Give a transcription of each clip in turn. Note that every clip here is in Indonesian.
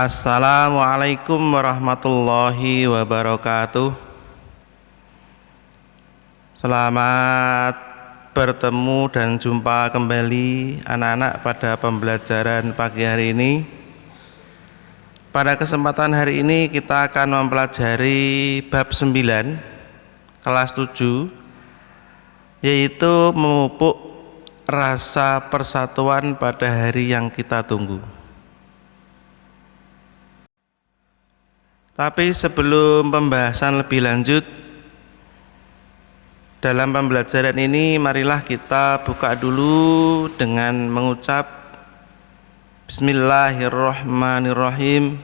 Assalamualaikum warahmatullahi wabarakatuh. Selamat bertemu dan jumpa kembali anak-anak pada pembelajaran pagi hari ini. Pada kesempatan hari ini kita akan mempelajari bab 9 kelas 7, yaitu memupuk rasa persatuan pada hari yang kita tunggu. Tapi sebelum pembahasan lebih lanjut dalam pembelajaran ini, marilah kita buka dulu dengan mengucap Bismillahirrahmanirrahim.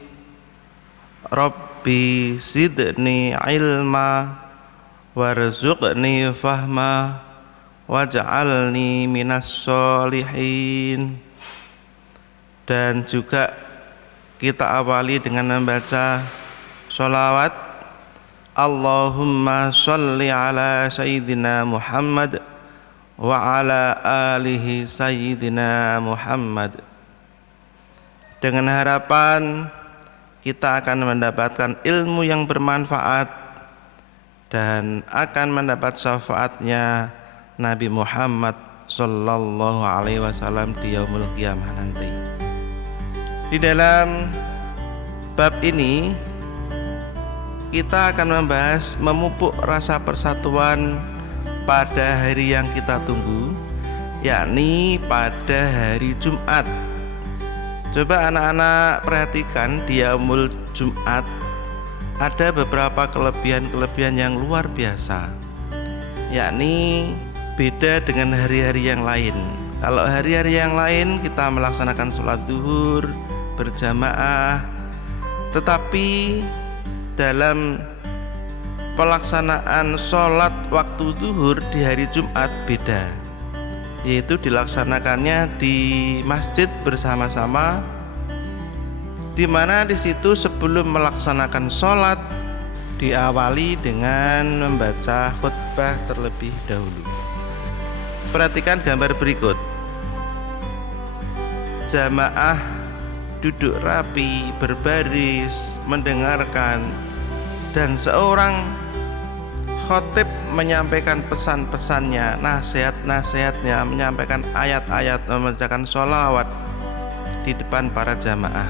Rabbi zidni ilma warzuqni fahma waj'alni minas sholihin. Dan juga kita awali dengan membaca sholawat Allahumma sholli ala sayyidina Muhammad wa ala alihi sayyidina Muhammad, dengan harapan kita akan mendapatkan ilmu yang bermanfaat dan akan mendapat syafaatnya Nabi Muhammad sallallahu alaihi wasallam di yaumul qiyamah nanti. Di dalam bab ini kita akan membahas memupuk rasa persatuan pada hari yang kita tunggu, yakni pada hari Jumat. Coba anak-anak perhatikan di yaumul Jumat ada beberapa kelebihan-kelebihan yang luar biasa, yakni beda dengan hari-hari yang lain. Kalau hari-hari yang lain kita melaksanakan sholat zuhur berjamaah, tetapi dalam pelaksanaan sholat waktu zuhur di hari Jumat beda, yaitu dilaksanakannya di masjid bersama-sama, di mana di situ sebelum melaksanakan sholat diawali dengan membaca khutbah terlebih dahulu. Perhatikan gambar berikut. Jamaah duduk rapi, berbaris, mendengarkan, dan seorang khotib menyampaikan pesan-pesannya, nasihat-nasihatnya, menyampaikan ayat-ayat, membacakan sholawat di depan para jamaah.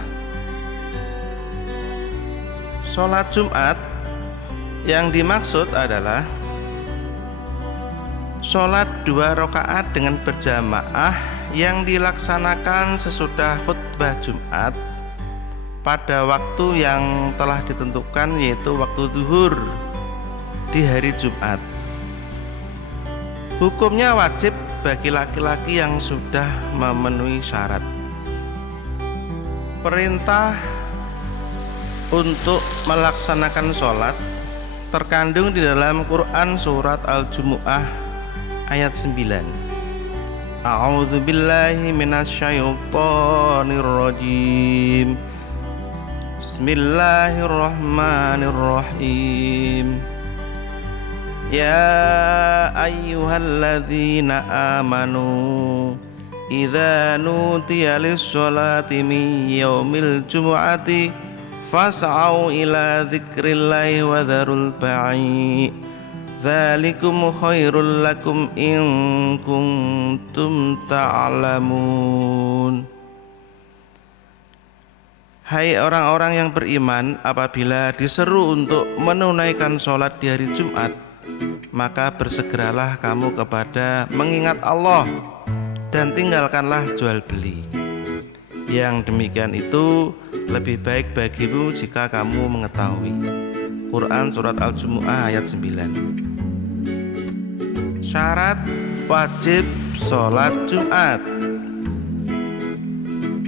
Sholat Jumat yang dimaksud adalah sholat 2 rakaat dengan berjamaah yang dilaksanakan sesudah khutbah Jumat pada waktu yang telah ditentukan, yaitu waktu zuhur di hari Jumat. Hukumnya wajib bagi laki-laki yang sudah memenuhi syarat. Perintah untuk melaksanakan sholat terkandung di dalam Quran surat Al-Jumu'ah ayat 9. A'udzu billahi minasyaitonir rajim. Bismillahirrahmanirrahim. Ya ayyuhalladzina amanu idza nudiya lis-sholati min yaumil jumu'ati fas'au ila dzikrillahi wa dzarul bai'. Dzalikum khairul lakum in kuntum ta'lamun. Hai orang-orang yang beriman, apabila diseru untuk menunaikan sholat di hari Jumat, maka bersegeralah kamu kepada mengingat Allah dan tinggalkanlah jual beli. Yang demikian itu lebih baik bagimu jika kamu mengetahui. Quran surat Al-Jumu'ah ayat 9. Syarat wajib sholat Jumat.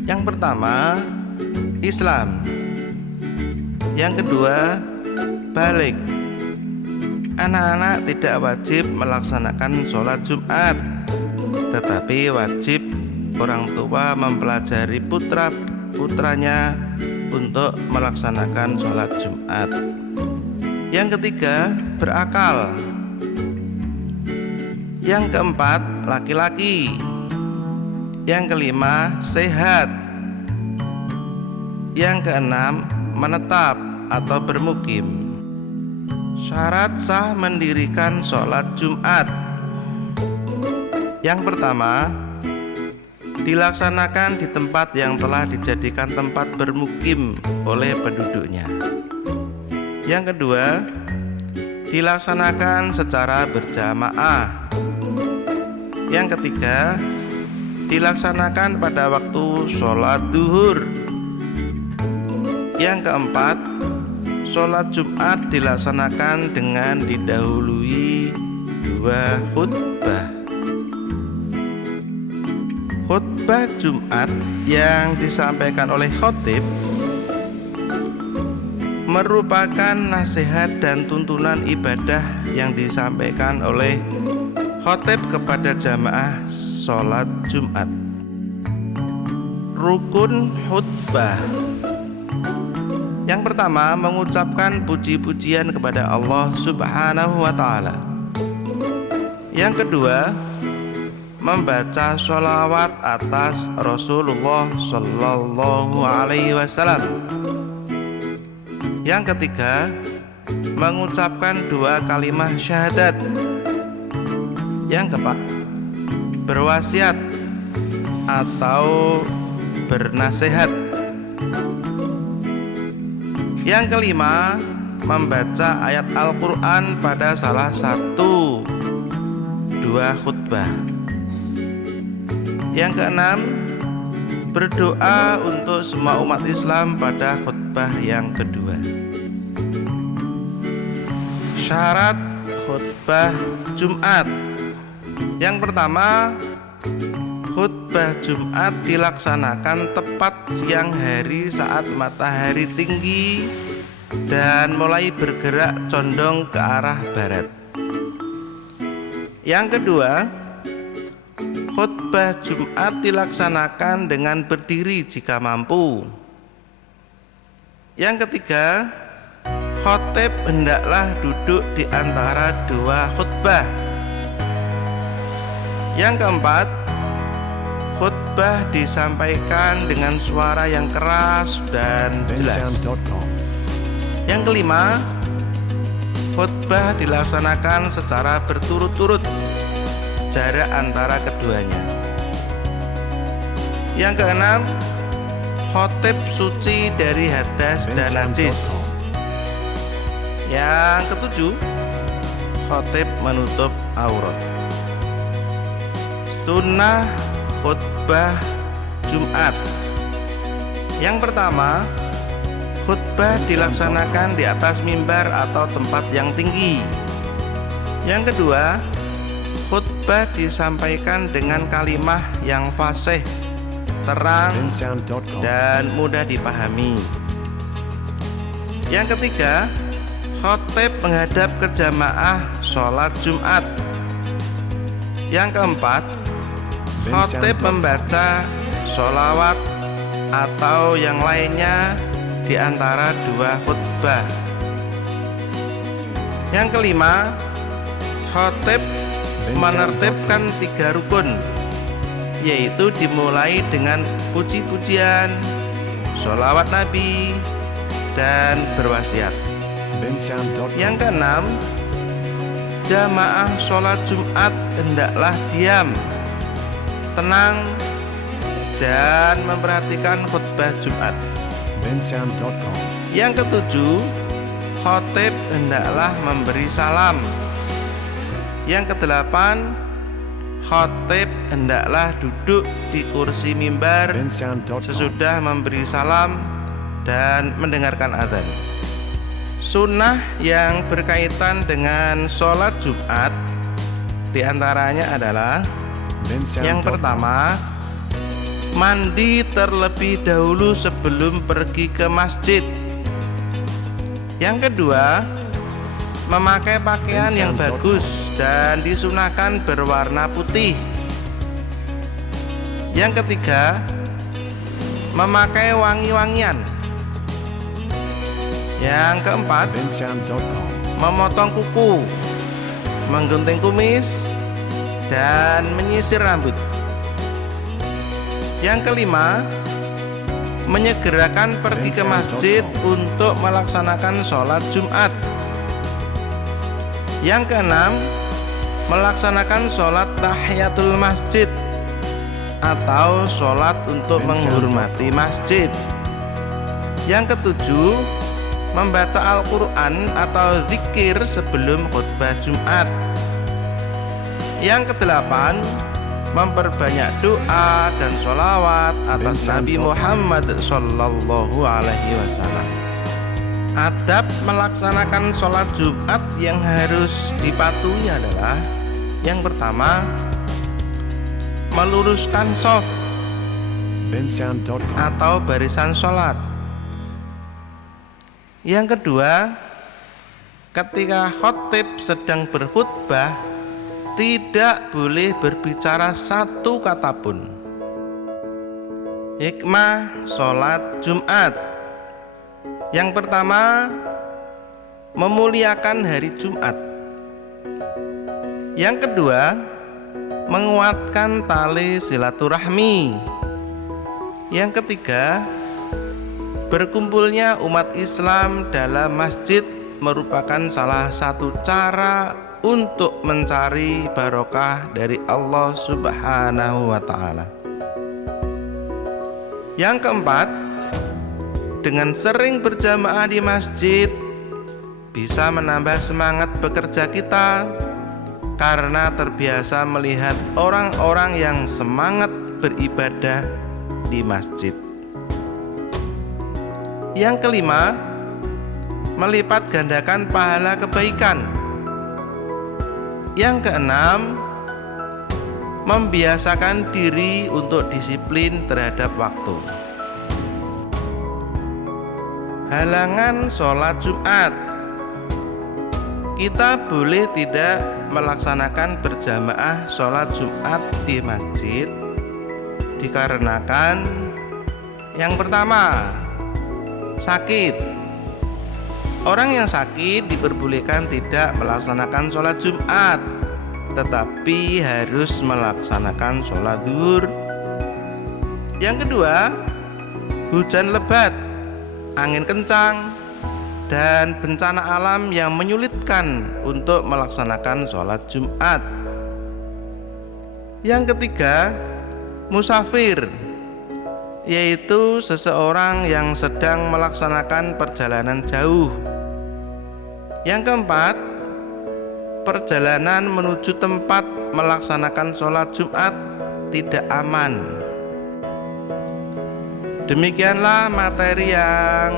Yang pertama, Islam. Yang kedua, balik. Anak-anak tidak wajib melaksanakan sholat Jumat, tetapi wajib orang tua mempelajari putranya untuk melaksanakan sholat Jumat. Yang ketiga, berakal. Yang keempat, laki-laki. Yang kelima, sehat. Yang keenam, menetap atau bermukim. Syarat sah mendirikan sholat Jumat. Yang pertama, dilaksanakan di tempat yang telah dijadikan tempat bermukim oleh penduduknya. Yang kedua, dilaksanakan secara berjamaah. Yang ketiga, dilaksanakan pada waktu sholat duhur. Yang keempat, sholat Jumat dilaksanakan dengan didahului 2 khutbah. Khutbah Jumat yang disampaikan oleh khatib merupakan nasihat dan tuntunan ibadah yang disampaikan oleh khatib kepada jamaah sholat Jumat. Rukun khutbah. Yang pertama, mengucapkan puji-pujian kepada Allah Subhanahu wa ta'ala. Yang kedua, membaca sholawat atas Rasulullah Sallallahu Alaihi Wasallam. Yang ketiga, mengucapkan 2 kalimat syahadat. Yang keempat, berwasiat atau bernasihat. Yang kelima, membaca ayat Al-Quran pada salah satu 2 khutbah. Yang keenam, berdoa untuk semua umat Islam pada khutbah yang kedua. Syarat khutbah Jumat. Yang pertama, khutbah Jumat dilaksanakan tepat siang hari saat matahari tinggi dan mulai bergerak condong ke arah barat. Yang kedua, khutbah Jumat dilaksanakan dengan berdiri jika mampu. Yang ketiga, khatib hendaklah duduk di antara 2 khutbah. Yang keempat, khutbah disampaikan dengan suara yang keras dan jelas. Yang kelima, khutbah dilaksanakan secara berturut-turut, jarak antara keduanya. Yang keenam, khatib suci dari hadas dan najis. Yang ketujuh, khatib menutup aurat. Sunnah khutbah Jumat. Yang pertama, khutbah dilaksanakan di atas mimbar atau tempat yang tinggi. Yang kedua, khutbah disampaikan dengan kalimah yang fasih, terang, dan mudah dipahami. Yang ketiga, khatib menghadap ke jamaah sholat Jumat. Yang keempat, khatib membaca sholawat atau yang lainnya di antara 2 khutbah. Yang kelima, khatib menertibkan 3 rukun, yaitu dimulai dengan puji-pujian, sholawat Nabi, dan berwasiat. Yang keenam, jamaah sholat Jumat hendaklah diam, tenang, dan memperhatikan khutbah Jumat. Yang ketujuh, khatib hendaklah memberi salam. Yang kedelapan, khatib hendaklah duduk di kursi mimbar sesudah memberi salam dan mendengarkan azan. Sunnah yang berkaitan dengan sholat Jumat diantaranya adalah: yang pertama, mandi terlebih dahulu sebelum pergi ke masjid. Yang kedua, memakai pakaian yang bagus dan disunahkan berwarna putih. Yang ketiga, memakai wangi-wangian. Yang keempat, memotong kuku, menggunting kumis, dan menyisir rambut. Yang kelima, menyegerakan pergi ke masjid untuk melaksanakan sholat Jumat. Yang keenam, melaksanakan sholat tahiyatul masjid atau sholat untuk menghormati masjid. Yang ketujuh, membaca Al-Quran atau zikir sebelum khutbah Jumat. Yang kedelapan, memperbanyak doa dan sholawat atas Nabi Muhammad Sallallahu Alaihi Wasallam. Adab melaksanakan sholat Jumat yang harus dipatuhi adalah: yang pertama, meluruskan shaf atau barisan sholat. Yang kedua, ketika khatib sedang berkhutbah tidak boleh berbicara satu kata pun. Hikmah sholat Jumat. Yang pertama, memuliakan hari Jumat. Yang kedua, menguatkan tali silaturahmi. Yang ketiga, berkumpulnya umat Islam dalam masjid merupakan salah satu cara untuk mencari barokah dari Allah Subhanahu wa Ta'ala. Yang keempat, dengan sering berjamaah di masjid bisa menambah semangat bekerja kita karena terbiasa melihat orang-orang yang semangat beribadah di masjid. Yang kelima, melipat gandakan pahala kebaikan. Yang keenam, membiasakan diri untuk disiplin terhadap waktu. Halangan sholat Jumat. Kita boleh tidak melaksanakan berjamaah sholat Jumat di masjid dikarenakan yang pertama, sakit. Orang yang sakit diperbolehkan tidak melaksanakan sholat Jumat, tetapi harus melaksanakan sholat zuhur. Yang kedua, hujan lebat, angin kencang, dan bencana alam yang menyulitkan untuk melaksanakan sholat Jumat. Yang ketiga, musafir, yaitu seseorang yang sedang melaksanakan perjalanan jauh. Yang keempat, perjalanan menuju tempat melaksanakan sholat Jumat tidak aman. Demikianlah materi yang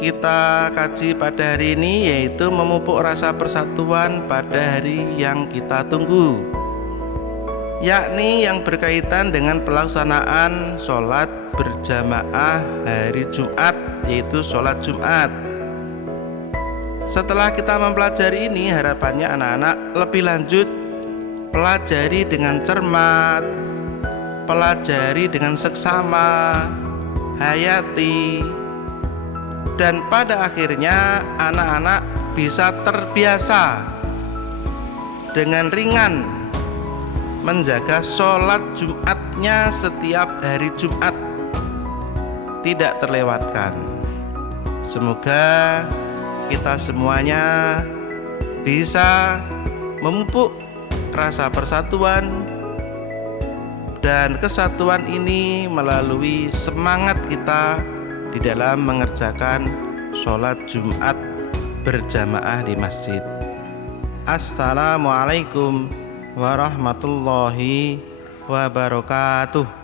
kita kaji pada hari ini, yaitu memupuk rasa persatuan pada hari yang kita tunggu, yakni yang berkaitan dengan pelaksanaan sholat berjamaah hari Jumat, yaitu sholat Jumat. Setelah kita mempelajari ini, harapannya anak-anak lebih lanjut pelajari dengan cermat, pelajari dengan seksama, hayati, dan pada akhirnya anak-anak bisa terbiasa dengan ringan menjaga sholat Jumatnya setiap hari Jumat, tidak terlewatkan. Semoga kita semuanya bisa memupuk rasa persatuan dan kesatuan ini melalui semangat kita di dalam mengerjakan sholat Jumat berjamaah di masjid. Assalamualaikum warahmatullahi wabarakatuh.